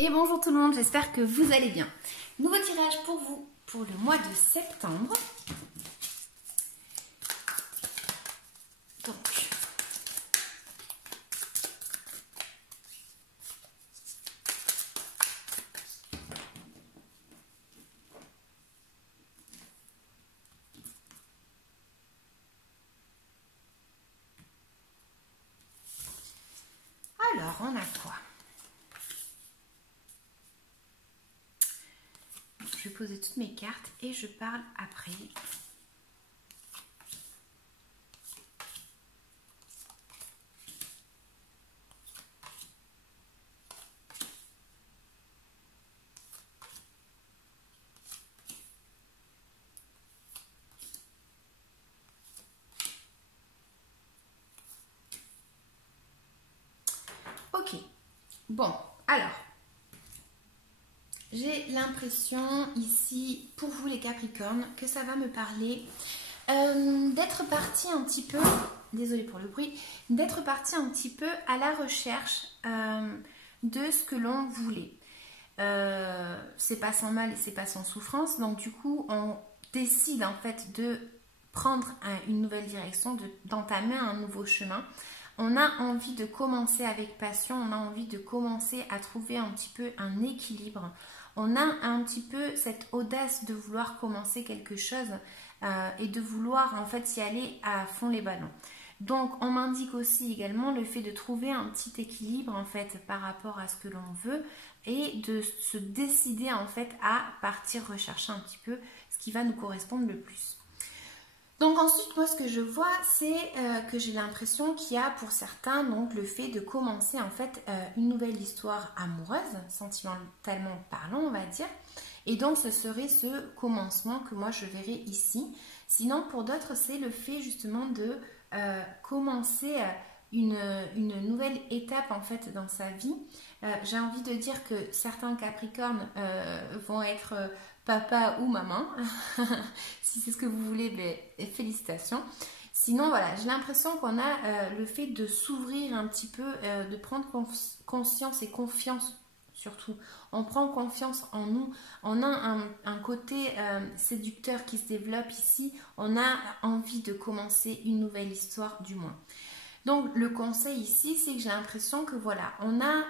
Et bonjour tout le monde, j'espère que vous allez bien. Nouveau tirage pour vous pour le mois de septembre. Donc, alors on a quoi? Je vais poser toutes mes cartes et je parle après. Ok, bon, alors, j'ai l'impression ici, pour vous les Capricornes, que ça va me parler d'être parti un petit peu, désolée pour le bruit, d'être parti un petit peu à la recherche de ce que l'on voulait. C'est pas sans mal et c'est pas sans souffrance, donc du coup, on décide en fait de prendre une nouvelle direction, d'entamer un nouveau chemin. On a envie de commencer avec passion, on a envie de commencer à trouver un petit peu un équilibre. On a un petit peu cette audace de vouloir commencer quelque chose et de vouloir en fait y aller à fond les ballons. Donc on m'indique aussi également le fait de trouver un petit équilibre en fait par rapport à ce que l'on veut et de se décider en fait à partir rechercher un petit peu ce qui va nous correspondre le plus. Donc ensuite, moi ce que je vois, c'est que j'ai l'impression qu'il y a pour certains donc le fait de commencer en fait une nouvelle histoire amoureuse, sentimentalement parlant on va dire. Et donc ce serait ce commencement que moi je verrai ici. Sinon pour d'autres c'est le fait justement de commencer une nouvelle étape en fait dans sa vie. J'ai envie de dire que certains Capricornes vont être papa ou maman. Si c'est ce que vous voulez, ben, félicitations. Sinon voilà, j'ai l'impression qu'on a le fait de s'ouvrir un petit peu, de prendre conscience et confiance surtout. On prend confiance en nous, on a un côté séducteur qui se développe ici, on a envie de commencer une nouvelle histoire du moins. Donc le conseil ici, c'est que j'ai l'impression que voilà, on a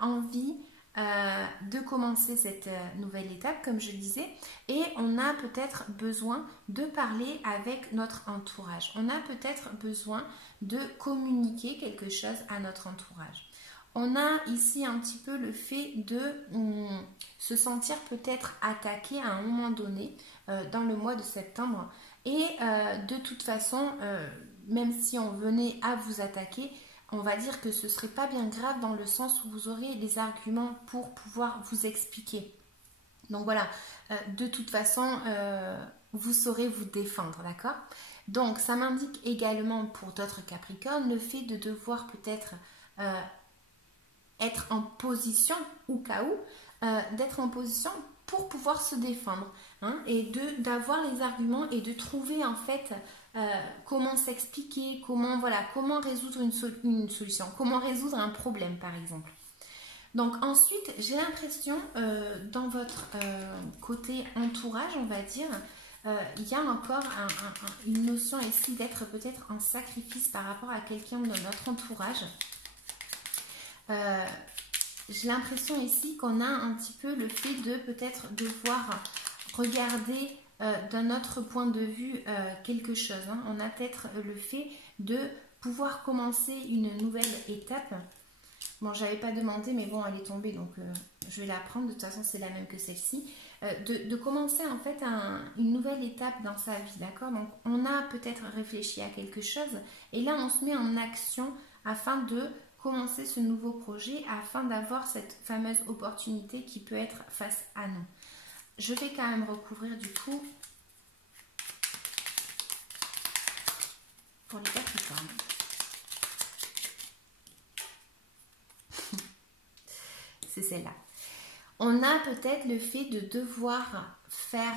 envie de commencer cette nouvelle étape, comme je le disais, et on a peut-être besoin de parler avec notre entourage. On a peut-être besoin de communiquer quelque chose à notre entourage. On a ici un petit peu le fait de se sentir peut-être attaqué à un moment donné dans le mois de septembre. Et de toute façon, même si on venait à vous attaquer, on va dire que ce ne serait pas bien grave dans le sens où vous aurez les arguments pour pouvoir vous expliquer. Donc voilà, de toute façon, vous saurez vous défendre, d'accord? Donc ça m'indique également pour d'autres Capricornes le fait de devoir peut-être être en position, au cas où, d'être en position pour pouvoir se défendre hein, et d'avoir les arguments et de trouver en fait comment s'expliquer, comment résoudre une solution, comment résoudre un problème par exemple. Donc ensuite, j'ai l'impression dans votre côté entourage, on va dire, il y a encore une notion ici d'être peut-être en sacrifice par rapport à quelqu'un de notre entourage. J'ai l'impression ici qu'on a un petit peu le fait de peut-être devoir regarder d'un autre point de vue quelque chose. Hein. On a peut-être le fait de pouvoir commencer une nouvelle étape. Bon, j'avais pas demandé, mais bon, elle est tombée, donc je vais la prendre. De toute façon, c'est la même que celle-ci. De commencer en fait une nouvelle étape dans sa vie, d'accord? Donc, on a peut-être réfléchi à quelque chose et là, on se met en action afin de commencer ce nouveau projet, afin d'avoir cette fameuse opportunité qui peut être face à nous. Je vais quand même recouvrir du coup pour les Capricornes. C'est celle-là. On a peut-être le fait de devoir faire,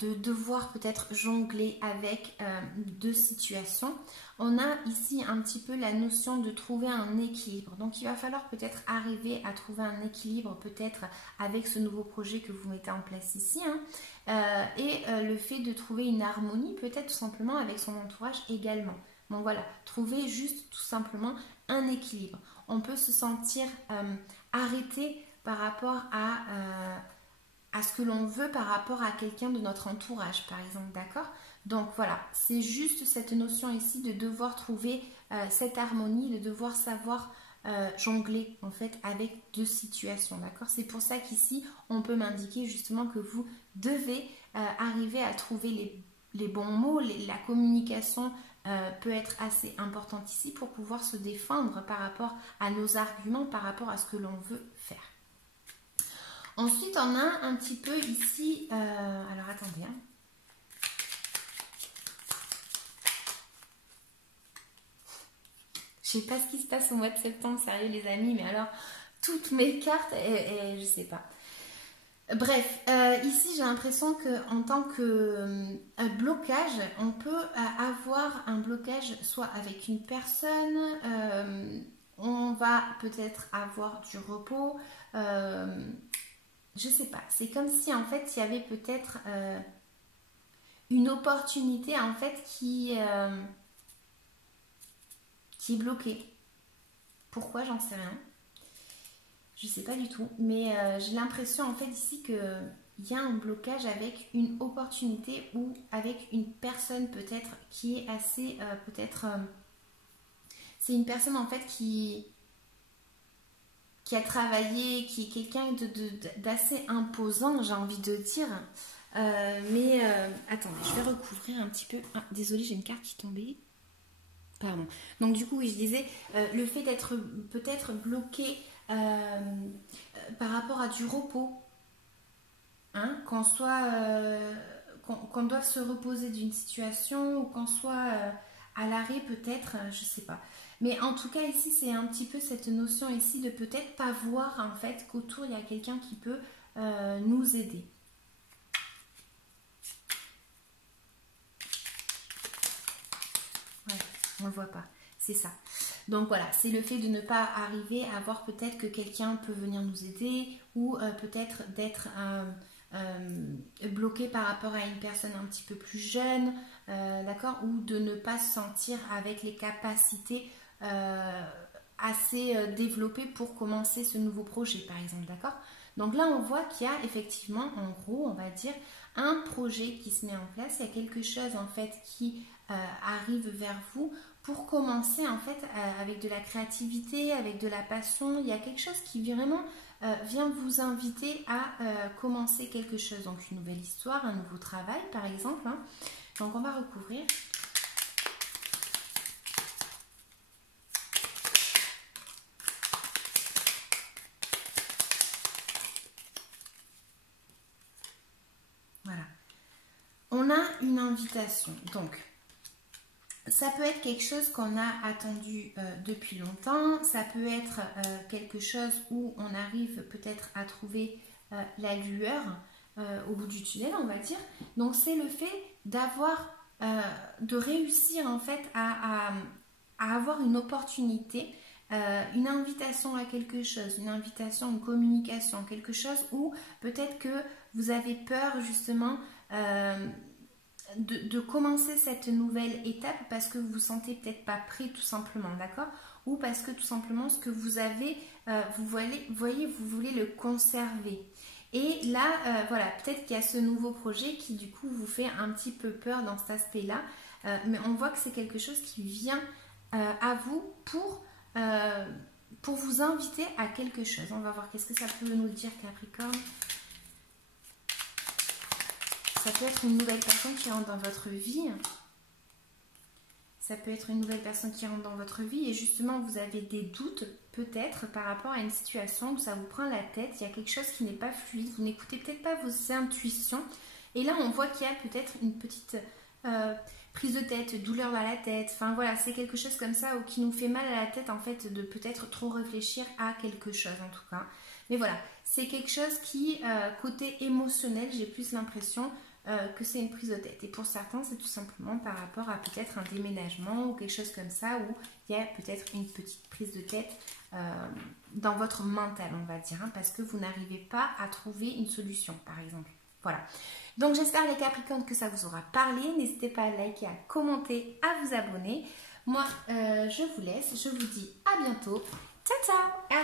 de devoir peut-être jongler avec deux situations. On a ici un petit peu la notion de trouver un équilibre. Donc il va falloir peut-être arriver à trouver un équilibre peut-être avec ce nouveau projet que vous mettez en place ici. Le fait de trouver une harmonie peut-être tout simplement avec son entourage également. Donc voilà, trouver juste tout simplement un équilibre. On peut se sentir arrêté par rapport à ce que l'on veut par rapport à quelqu'un de notre entourage, par exemple, d'accord? Donc voilà, c'est juste cette notion ici de devoir trouver cette harmonie, de devoir savoir jongler en fait avec deux situations, d'accord? C'est pour ça qu'ici, on peut m'indiquer justement que vous devez arriver à trouver les bons mots, la communication peut être assez importante ici pour pouvoir se défendre par rapport à nos arguments, par rapport à ce que l'on veut faire. Ensuite, on a un petit peu ici, alors attendez, hein. Je sais pas ce qui se passe au mois de septembre, sérieux les amis, mais alors toutes mes cartes, et je sais pas. Bref, ici j'ai l'impression qu'en tant que blocage, on peut avoir un blocage soit avec une personne, on va peut-être avoir du repos, je sais pas, c'est comme si en fait il y avait peut-être une opportunité en fait qui est bloquée. Pourquoi, j'en sais rien. Je sais pas du tout, mais j'ai l'impression en fait ici qu'il y a un blocage avec une opportunité ou avec une personne peut-être qui est assez c'est une personne en fait qui a travaillé, qui est quelqu'un d'assez imposant, j'ai envie de dire. Attendez, je vais recouvrir un petit peu. Ah, désolée, j'ai une carte qui est tombée. Pardon. Donc du coup, oui, je disais, le fait d'être peut-être bloqué par rapport à du repos, hein, qu'on doive se reposer d'une situation ou qu'on soit à l'arrêt peut-être, je sais pas. Mais en tout cas ici c'est un petit peu cette notion ici de peut-être pas voir en fait qu'autour il y a quelqu'un qui peut nous aider. Ouais, on le voit pas, c'est ça. Donc voilà, c'est le fait de ne pas arriver à voir peut-être que quelqu'un peut venir nous aider ou peut-être d'être bloqué par rapport à une personne un petit peu plus jeune, d'accord, ou de ne pas se sentir avec les capacités assez développées pour commencer ce nouveau projet par exemple, d'accord. Donc là on voit qu'il y a effectivement en gros on va dire un projet qui se met en place, il y a quelque chose en fait qui arrive vers vous pour commencer en fait avec de la créativité, avec de la passion. Il y a quelque chose qui vraiment vient vous inviter à commencer quelque chose, donc une nouvelle histoire, un nouveau travail par exemple, hein. Donc on va recouvrir. Voilà, on a une invitation, donc ça peut être quelque chose qu'on a attendu depuis longtemps, ça peut être quelque chose où on arrive peut-être à trouver la lueur au bout du tunnel, on va dire. Donc c'est le fait d'avoir, de réussir en fait à avoir une opportunité, une invitation à quelque chose, une invitation, une communication, quelque chose où peut-être que vous avez peur justement de commencer cette nouvelle étape parce que vous vous sentez peut-être pas prêt tout simplement, d'accord, ou parce que tout simplement ce que vous avez, vous voulez le conserver. Et là, voilà, peut-être qu'il y a ce nouveau projet qui du coup vous fait un petit peu peur dans cet aspect-là, mais on voit que c'est quelque chose qui vient à vous pour vous inviter à quelque chose. On va voir qu'est-ce que ça peut nous dire, Capricorne. Ça peut être une nouvelle personne qui rentre dans votre vie. Ça peut être une nouvelle personne qui rentre dans votre vie et justement vous avez des doutes peut-être par rapport à une situation où ça vous prend la tête, il y a quelque chose qui n'est pas fluide, vous n'écoutez peut-être pas vos intuitions et là on voit qu'il y a peut-être une petite prise de tête, douleur dans la tête, enfin voilà, c'est quelque chose comme ça qui nous fait mal à la tête en fait de peut-être trop réfléchir à quelque chose en tout cas. Mais voilà, c'est quelque chose qui, côté émotionnel, j'ai plus l'impression que c'est une prise de tête. Et pour certains, c'est tout simplement par rapport à peut-être un déménagement ou quelque chose comme ça, où il y a peut-être une petite prise de tête dans votre mental, on va dire, hein, parce que vous n'arrivez pas à trouver une solution, par exemple. Voilà. Donc j'espère les Capricornes que ça vous aura parlé. N'hésitez pas à liker, à commenter, à vous abonner. Moi, je vous laisse. Je vous dis à bientôt. Ciao, ciao. Ah,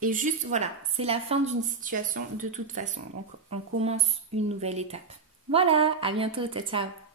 et juste, voilà, c'est la fin d'une situation de toute façon. Donc, on commence une nouvelle étape. Voilà, à bientôt. Ciao, ciao.